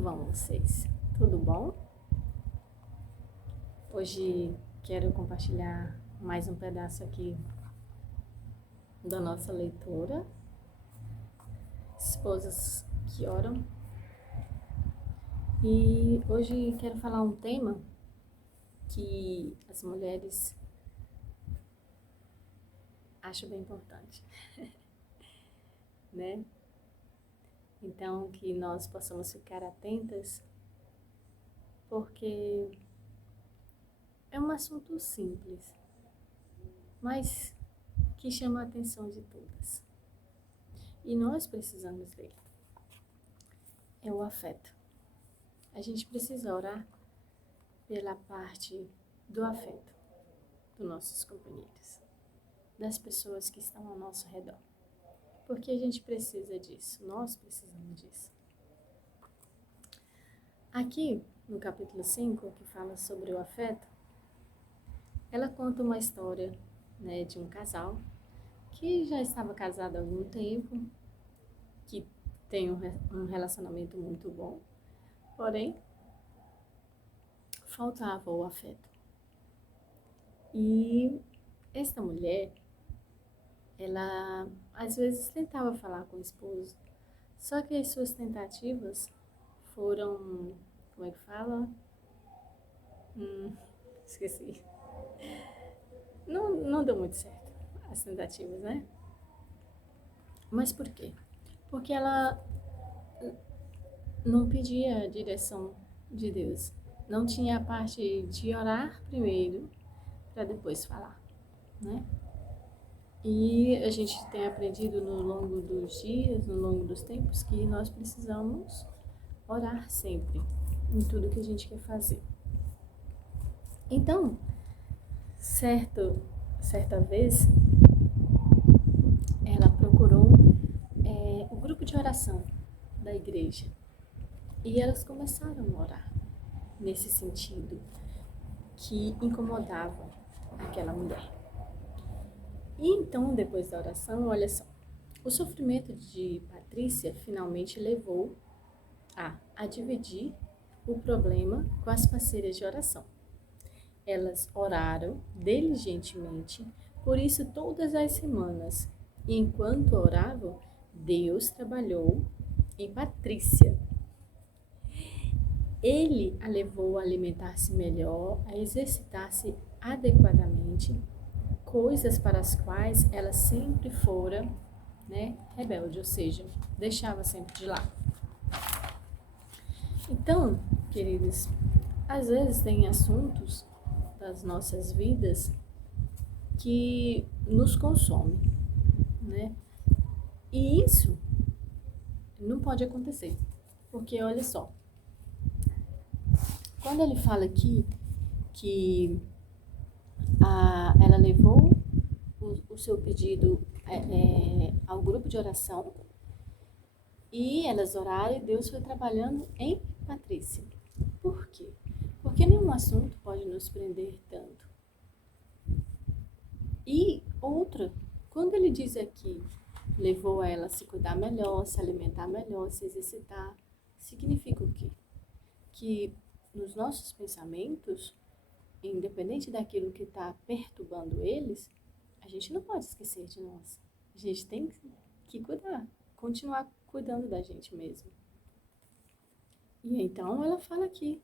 Como vão vocês? Tudo bom? Hoje quero compartilhar mais um pedaço aqui da nossa leitura. Esposas que oram. E hoje quero falar um tema que as mulheres acham bem importante, né? Então, que nós possamos ficar atentas, porque é um assunto simples, mas que chama a atenção de todas. E nós precisamos dele. É o afeto. A gente precisa orar pela parte do afeto dos nossos companheiros, das pessoas que estão ao nosso redor. Porque a gente precisa disso, nós precisamos disso. Aqui, no capítulo 5, que fala sobre o afeto, ela conta uma história, né, de um casal que já estava casado há algum tempo, que tem um relacionamento muito bom, porém, faltava o afeto. E esta mulher, ela às vezes tentava falar com o esposo, só que as suas tentativas foram, como é que fala? Esqueci. Não deu muito certo as tentativas, né? Mas por quê? Porque ela não pedia a direção de Deus. Não tinha a parte de orar primeiro para depois falar, né? E a gente tem aprendido no longo dos dias, no longo dos tempos, que nós precisamos orar sempre em tudo que a gente quer fazer. Então, certa vez, ela procurou o grupo de oração da igreja e elas começaram a orar nesse sentido que incomodava aquela mulher. E então, depois da oração, olha só, o sofrimento de Patrícia finalmente levou a dividir o problema com as parceiras de oração. Elas oraram diligentemente, por isso todas as semanas. E enquanto oravam, Deus trabalhou em Patrícia. Ele a levou a alimentar-se melhor, a exercitar-se adequadamente, coisas para as quais ela sempre fora, né, rebelde, ou seja, deixava sempre de lado. Então, queridos, às vezes tem assuntos das nossas vidas que nos consomem, né? E isso não pode acontecer, porque olha só, quando ele fala aqui que ela levou o seu pedido ao grupo de oração e elas oraram e Deus foi trabalhando em Patrícia. Por quê? Porque nenhum assunto pode nos prender tanto. E outra, quando ele diz aqui, levou ela a se cuidar melhor, se alimentar melhor, se exercitar, significa o quê? Que nos nossos pensamentos, independente daquilo que está perturbando eles, a gente não pode esquecer de nós. A gente tem que cuidar, continuar cuidando da gente mesmo. E então ela fala aqui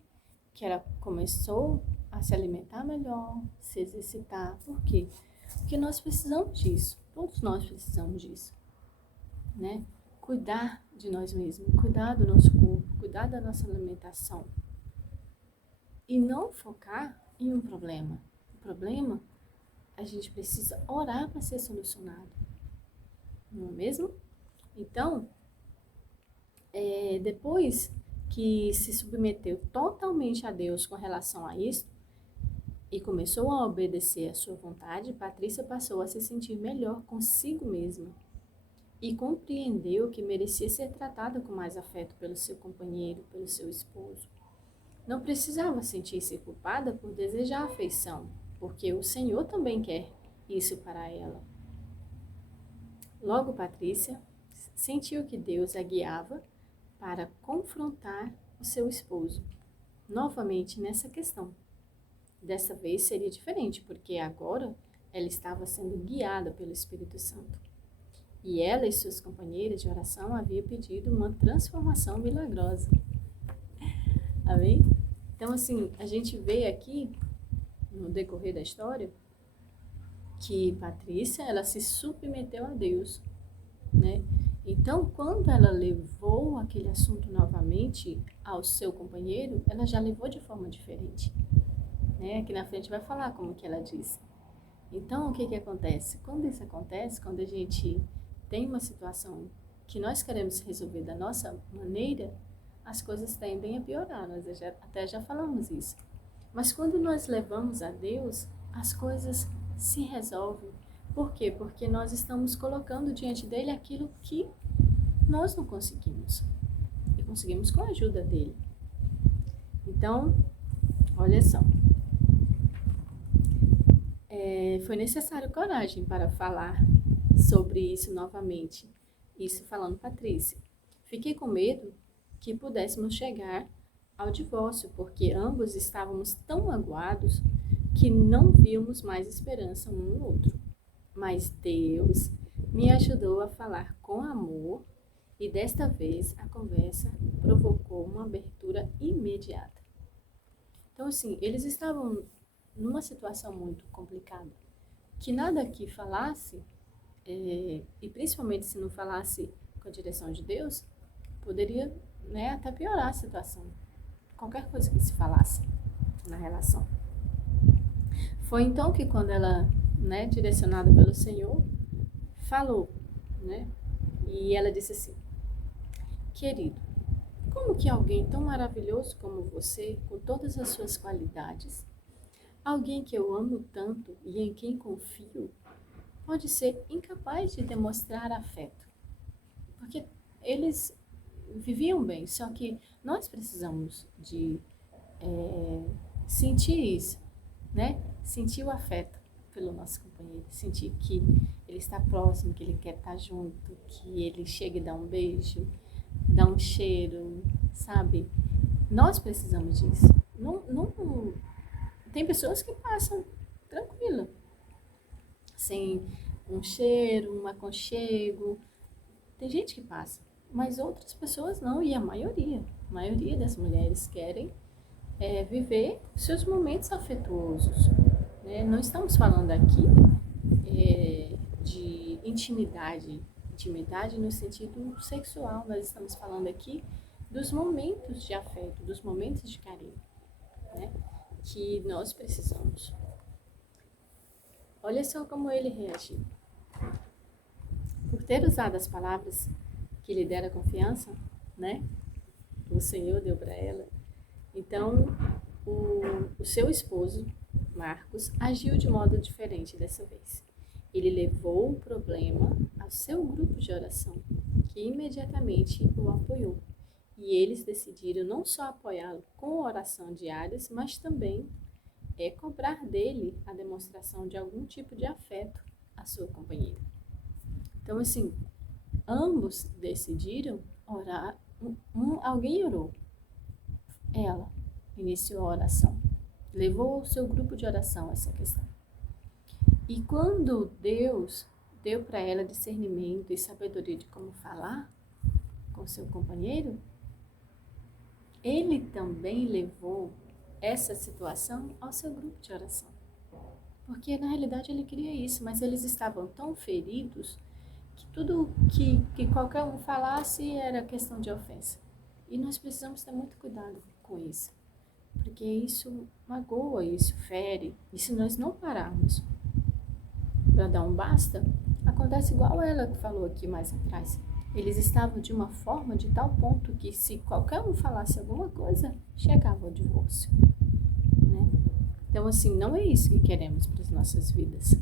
que ela começou a se alimentar melhor, se exercitar. Por quê? Porque nós precisamos disso, todos nós precisamos disso, né? Cuidar de nós mesmos, cuidar do nosso corpo, cuidar da nossa alimentação. E não focar em um problema. O problema, a gente precisa orar para ser solucionado. Não é mesmo? Então, depois que se submeteu totalmente a Deus com relação a isso e começou a obedecer à sua vontade, Patrícia passou a se sentir melhor consigo mesma e compreendeu que merecia ser tratada com mais afeto pelo seu companheiro, pelo seu esposo. Não precisava sentir-se culpada por desejar afeição, porque o Senhor também quer isso para ela. Logo, Patrícia sentiu que Deus a guiava para confrontar o seu esposo. Novamente nessa questão. Dessa vez seria diferente, porque agora ela estava sendo guiada pelo Espírito Santo. E ela e suas companheiras de oração haviam pedido uma transformação milagrosa. Amém? Então, assim, a gente vê aqui, no decorrer da história, que Patrícia, ela se submeteu a Deus, né? Então, quando ela levou aquele assunto novamente ao seu companheiro, ela já levou de forma diferente, né? Aqui na frente vai falar como que ela disse. Então, o que que acontece? Quando isso acontece, quando a gente tem uma situação que nós queremos resolver da nossa maneira, as coisas tendem a piorar, nós até já falamos isso. Mas quando nós levamos a Deus, as coisas se resolvem. Por quê? Porque nós estamos colocando diante dele aquilo que nós não conseguimos. E conseguimos com a ajuda dele. Então, olha só. Foi necessário coragem para falar sobre isso novamente. Isso falando Patrícia. Fiquei com medo que pudéssemos chegar ao divórcio, porque ambos estávamos tão magoados que não víamos mais esperança um no outro. Mas Deus me ajudou a falar com amor e desta vez a conversa provocou uma abertura imediata. Então, assim, eles estavam numa situação muito complicada, que nada que falasse, e principalmente se não falasse com a direção de Deus, poderia, né, até piorar a situação. Qualquer coisa que se falasse na relação. Foi então que quando ela, né, direcionada pelo Senhor, falou, né, e ela disse assim: querido, como que alguém tão maravilhoso como você, com todas as suas qualidades, alguém que eu amo tanto e em quem confio, pode ser incapaz de demonstrar afeto? Porque eles viviam bem, só que nós precisamos de sentir isso, né? Sentir o afeto pelo nosso companheiro, sentir que ele está próximo, que ele quer estar junto, que ele chega e dá um beijo, dá um cheiro, sabe? Nós precisamos disso. Não, tem pessoas que passam tranquila, sem um cheiro, um aconchego. Tem gente que passa, mas outras pessoas não, e a maioria das mulheres querem viver seus momentos afetuosos. Né? Não estamos falando aqui de intimidade no sentido sexual, nós estamos falando aqui dos momentos de afeto, dos momentos de carinho, né? Que nós precisamos. Olha só como ele reagiu. Por ter usado as palavras que lhe deram confiança, né? O Senhor deu para ela. Então, o seu esposo, Marcos, agiu de modo diferente dessa vez. Ele levou o problema ao seu grupo de oração, que imediatamente o apoiou. E eles decidiram não só apoiá-lo com oração diárias, mas também cobrar dele a demonstração de algum tipo de afeto à sua companheira. Então, assim, ambos decidiram orar. Alguém orou. Ela iniciou a oração. Levou o seu grupo de oração a essa questão. E quando Deus deu para ela discernimento e sabedoria de como falar com seu companheiro, ele também levou essa situação ao seu grupo de oração. Porque na realidade ele queria isso, mas eles estavam tão feridos que tudo que qualquer um falasse era questão de ofensa. E nós precisamos ter muito cuidado com isso, porque isso magoa, isso fere. E se nós não pararmos para dar um basta, acontece igual ela que falou aqui mais atrás. Eles estavam de uma forma de tal ponto que se qualquer um falasse alguma coisa, chegava ao divórcio, né? Então, assim, não é isso que queremos para as nossas vidas.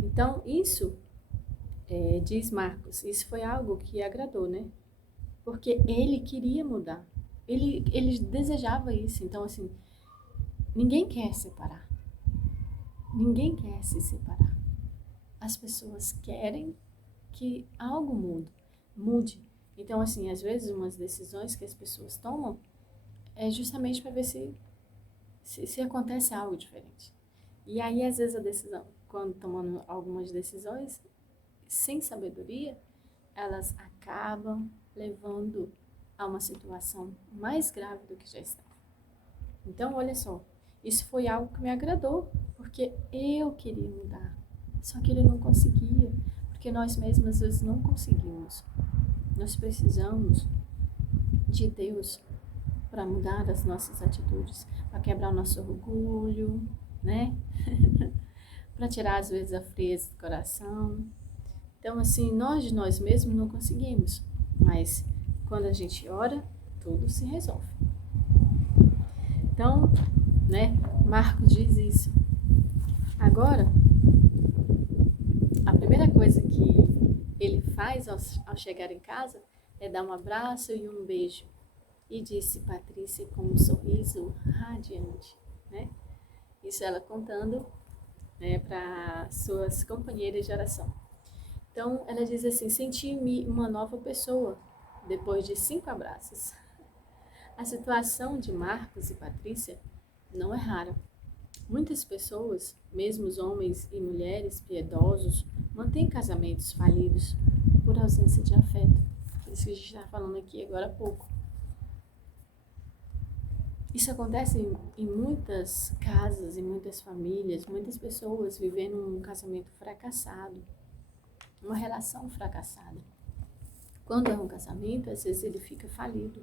Então, isso, diz Marcos, isso foi algo que agradou, né? Porque ele queria mudar. Ele desejava isso. Então, assim, ninguém quer separar. Ninguém quer se separar. As pessoas querem que algo mude. Então, assim, às vezes umas decisões que as pessoas tomam é justamente para ver se acontece algo diferente. E aí, às vezes, a decisão, quando tomando algumas decisões sem sabedoria, elas acabam levando a uma situação mais grave do que já estava. Então, olha só, isso foi algo que me agradou, porque eu queria mudar, só que ele não conseguia, porque nós mesmos às vezes não conseguimos. Nós precisamos de Deus para mudar as nossas atitudes, para quebrar o nosso orgulho, né? Para tirar às vezes a frieza do coração. Então, assim, nós de nós mesmos não conseguimos, mas quando a gente ora, tudo se resolve. Então, né, Marcos diz isso. Agora, a primeira coisa que ele faz ao chegar em casa é dar um abraço e um beijo. E disse Patrícia com um sorriso radiante, né? Isso ela contando, né, para suas companheiras de oração. Então, ela diz assim, senti-me uma nova pessoa depois de 5 abraços. A situação de Marcos e Patrícia não é rara. Muitas pessoas, mesmo os homens e mulheres piedosos, mantêm casamentos falidos por ausência de afeto. Isso que a gente está falando aqui agora há pouco. Isso acontece em muitas casas, em muitas famílias, muitas pessoas vivendo um casamento fracassado, uma relação fracassada. Quando é um casamento, às vezes ele fica falido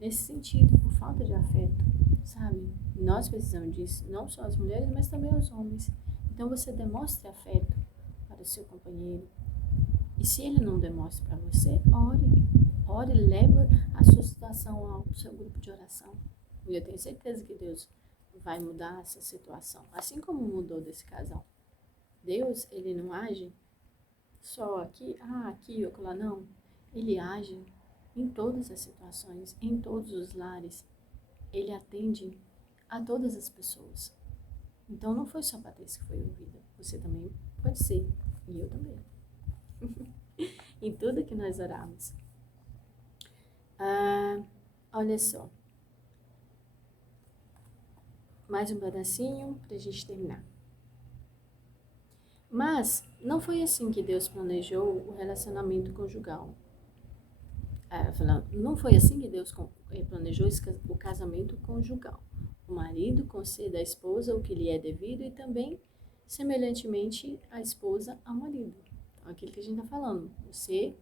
nesse sentido, por falta de afeto, sabe? Nós precisamos disso, não só as mulheres, mas também os homens. Então você demonstre afeto para o seu companheiro. E se ele não demonstra para você, ore, leva a sua situação ao seu grupo de oração. E eu tenho certeza que Deus vai mudar essa situação, assim como mudou desse casal. Deus, ele não age só aqui, aqui ou lá, não. Ele age em todas as situações, em todos os lares. Ele atende a todas as pessoas. Então não foi só a Patrícia que foi ouvida, você também pode ser, e eu também. Em tudo que nós oramos. Olha só. Mais um pedacinho para a gente terminar. Mas não foi assim que Deus planejou o relacionamento conjugal. Não foi assim que Deus planejou o casamento conjugal. O marido conceda à esposa o que lhe é devido e também, semelhantemente, a esposa ao marido. Então, aquilo que a gente está falando. Você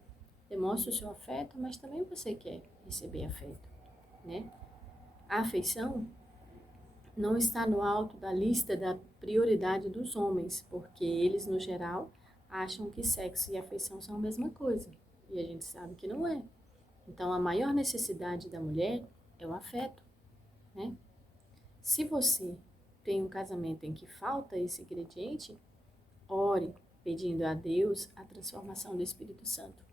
demonstra o seu afeto, mas também você quer receber afeto, né? A afeição não está no alto da lista da prioridade dos homens, porque eles, no geral, acham que sexo e afeição são a mesma coisa. E a gente sabe que não é. Então, a maior necessidade da mulher é o afeto, né? Se você tem um casamento em que falta esse ingrediente, ore pedindo a Deus a transformação do Espírito Santo.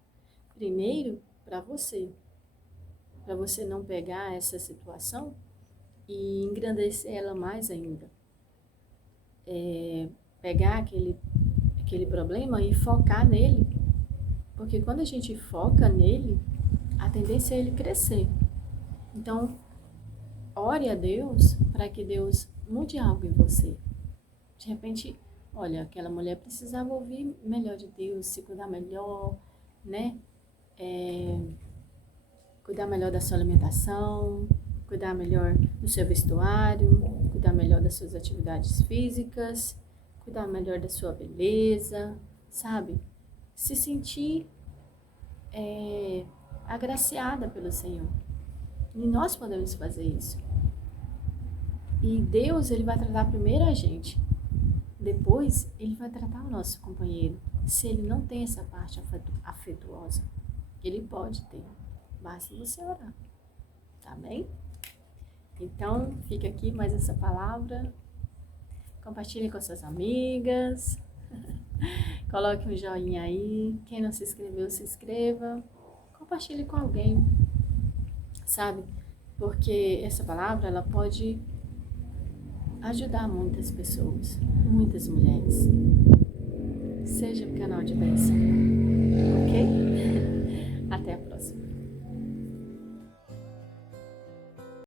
Primeiro, para você não pegar essa situação e engrandecer ela mais ainda. Pegar aquele problema e focar nele. Porque quando a gente foca nele, a tendência é ele crescer. Então, ore a Deus para que Deus mude algo em você. De repente, olha, aquela mulher precisava ouvir melhor de Deus, se cuidar melhor, né? Cuidar melhor da sua alimentação, cuidar melhor do seu vestuário, cuidar melhor das suas atividades físicas, cuidar melhor da sua beleza, sabe? Se sentir agraciada pelo Senhor. E nós podemos fazer isso. E Deus, ele vai tratar primeiro a gente. Depois, ele vai tratar o nosso companheiro. Se ele não tem essa parte afetuosa, ele pode ter. Basta você orar. Tá bem? Então, fica aqui mais essa palavra. Compartilhe com suas amigas. Coloque um joinha aí. Quem não se inscreveu, se inscreva. Compartilhe com alguém. Sabe? Porque essa palavra, ela pode ajudar muitas pessoas, muitas mulheres. Seja um canal de bênção. Ok? Até a próxima.